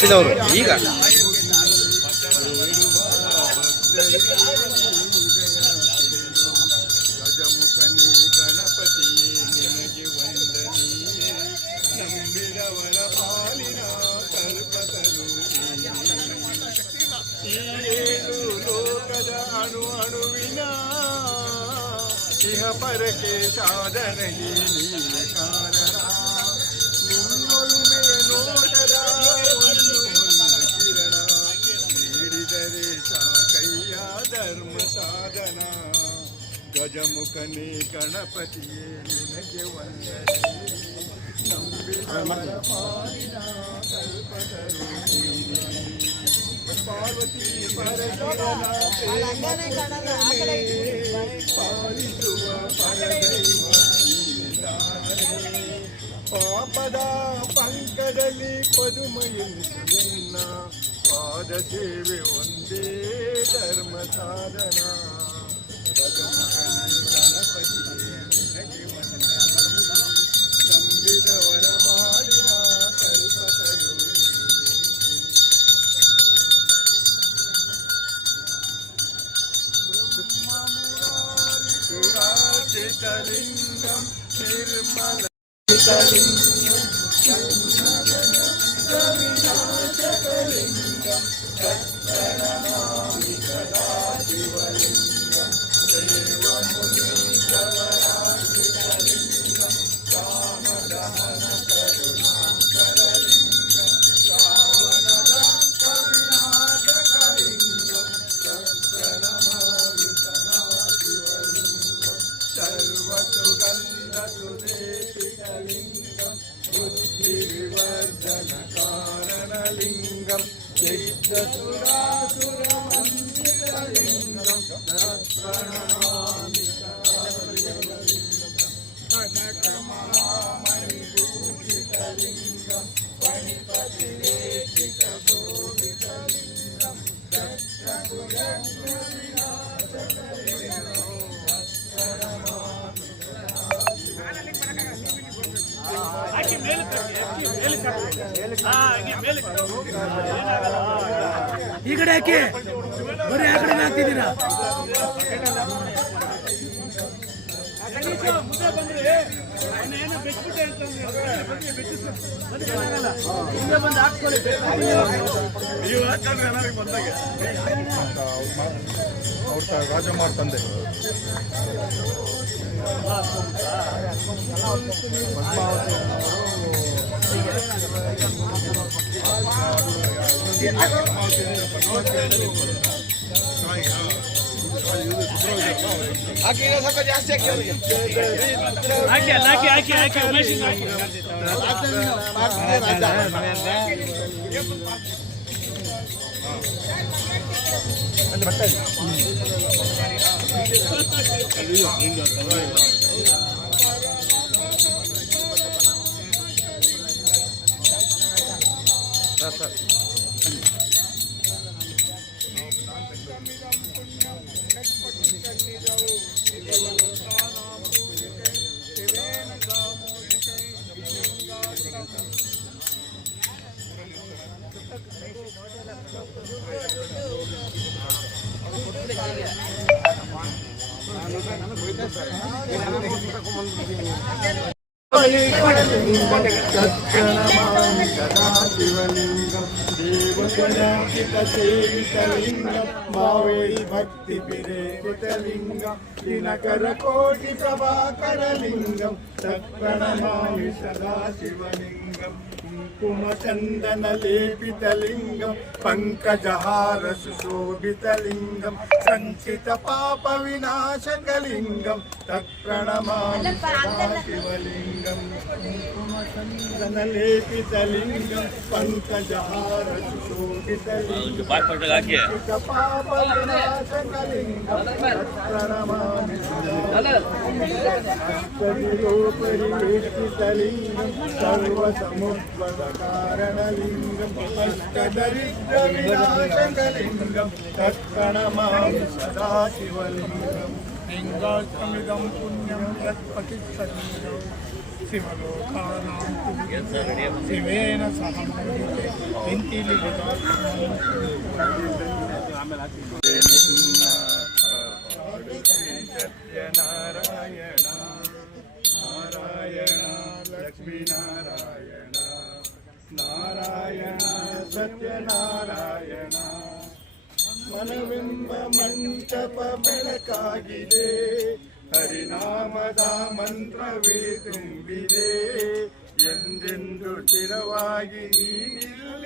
ಕೊಟ್ಟಿಲ್ಲ ಅವರು ಈಗ. ಪರಕೆ ಸಾಧನ ಕಾರಣ ನಿನ್ನೊಲುಮೆಯ ನೋಟದ ಒಂದು ಕಿರಣ ನೀಡಿದರೆ ಸಾಕಯ್ಯ ಧರ್ಮ ಸಾಧನ. ಗಜಮುಖನೇ ಗಣಪತಿಯೇ ನಿನಗೆ ವಂದನೆ. ನಂಬಿದವರ ಪಾಲಿನ ಕಲ್ಪತರು ಪಾರ್ವತಿ ಪರಶಿವನ ಪಾಲಿಸುವ ಪರದೈವ ಪಾಪದ ಪಂಕದಲ್ಲಿ ಪದುಮಯನ್ನ ಪಾದ ಸೇವೆ ಒಂದೇ ಧರ್ಮ ಸಾಧನ. ಗಣಪತಿಯೇ ನಿನಗೆ ವಂದನೆ. ನಂಬಿದವರ ಪಾಲಿನ ಕಲ್ಪತರು ಸುರಾಚಿತಲಿಂಗಂ ನಿರ್ಮಲ ಬುದ್ಧಿವಿವರ್ಧನ ಕಾರಣಲಿಂಗಂ ಚಿತ್ತಸುರಾಸುರವಂದಿತಲಿಂಗಂ ತತ್ಪ್ರಣಮಾಮಿ ಕನಕಮಹಾಮಣಿಭೂಷಿತಲಿಂಗಂ ಪಣಿಪತಿರೇಷಿತಬೋಧಿತಲಿಂಗಂ ಈ ಕಡೆ ಹಾಕಿ ಬರೀ ಆ ಕಡೆ ಹಾಕ್ತಿದ್ದೀರಾ? ರಾಜಮಾರ್ ತಂದೆ ಸ್ವಲ್ಪ ಜಾಸ್ತಿ ಹಾಕಿ ಅವರಿಗೆ. ಶಿವಲಿಂಗಂ ದೇವಕರಾಜಿತಲಿಂಗಂ ಮಾವೇರಿ ಭಕ್ತಿ ವಿರೇಕಿತಲಿಂಗಂ ದಿನಕರ ಕೋಟಿ ಪ್ರಭಾಕರಲಿಂಗಂ ತತ್ಪ್ರಣಮಾಮಿ ಸದಾ ಶಿವಲಿಂಗಂ ಕುಂಕುಮಚಂದನ ಲೇಪಿತಲಿಂಗಂ ಪಂಕಜಹಾರ ಸುಶೋಭಿತಲಿಂಗಂ ಸಂಚಿತ ಪಾಪ ವಿನಾಶಕಲಿಂಗಂ ತತ್ಪ್ರಣಮಾಮಿ ಸದಾ ಶಿವಲಿಂಗಂ ಕುಂಕುಮಚಂದನ ಲೇಪಿತಲಿಂಗಂ ಪಂಕಜಹಾರ ಸುಶೋಭಿತಲಿಂಗಂ ಸಂಚಿತ ಪಾಪ ವಿನಾಶಕಲಿಂಗಂ ತತ್ಪ್ರಣಮಾಮಿ ಸದಾ ಸರ್ವ ಸಮುದ್ರದ ಕಾರಣಲಿಂಗಂ ಅಷ್ಟದರಿದ್ರ ವಿನಾಶಕಲಿಂಗಂ ತತ್ಪ್ರಣಮಾಮಿ ಸದಾ ಶಿವಲಿಂಗಂ ಲಿಂಗಾಷ್ಟಮಿದಂ ಪುಣ್ಯಂ ಯತ್ಪತಿಷ್ಠಲಿಂಗಂ ಶಿವಲೋಕಾನಾಂ ಶಿವೇನ ಸಹ ಮೋಹಿತೆ ಇಂತಿಲಿ ಸತ್ಯನಾರಾಯಣ ನಾರಾಯಣ ಲಕ್ಷ್ಮೀನಾರಾಯಣ ನಾರಾಯಣ ಸತ್ಯನಾರಾಯಣ ಮನವೆಂಬ ಮಂಟಪ ಬೆಳಕಾಗಿದೆ ಹರಿನಾಮದ ಮಂತ್ರವೇ ತುಂಬಿದೆ ಎಂದೆಂದು ಚಿರವಾಗಿ ನೀನಿಲ್ಲ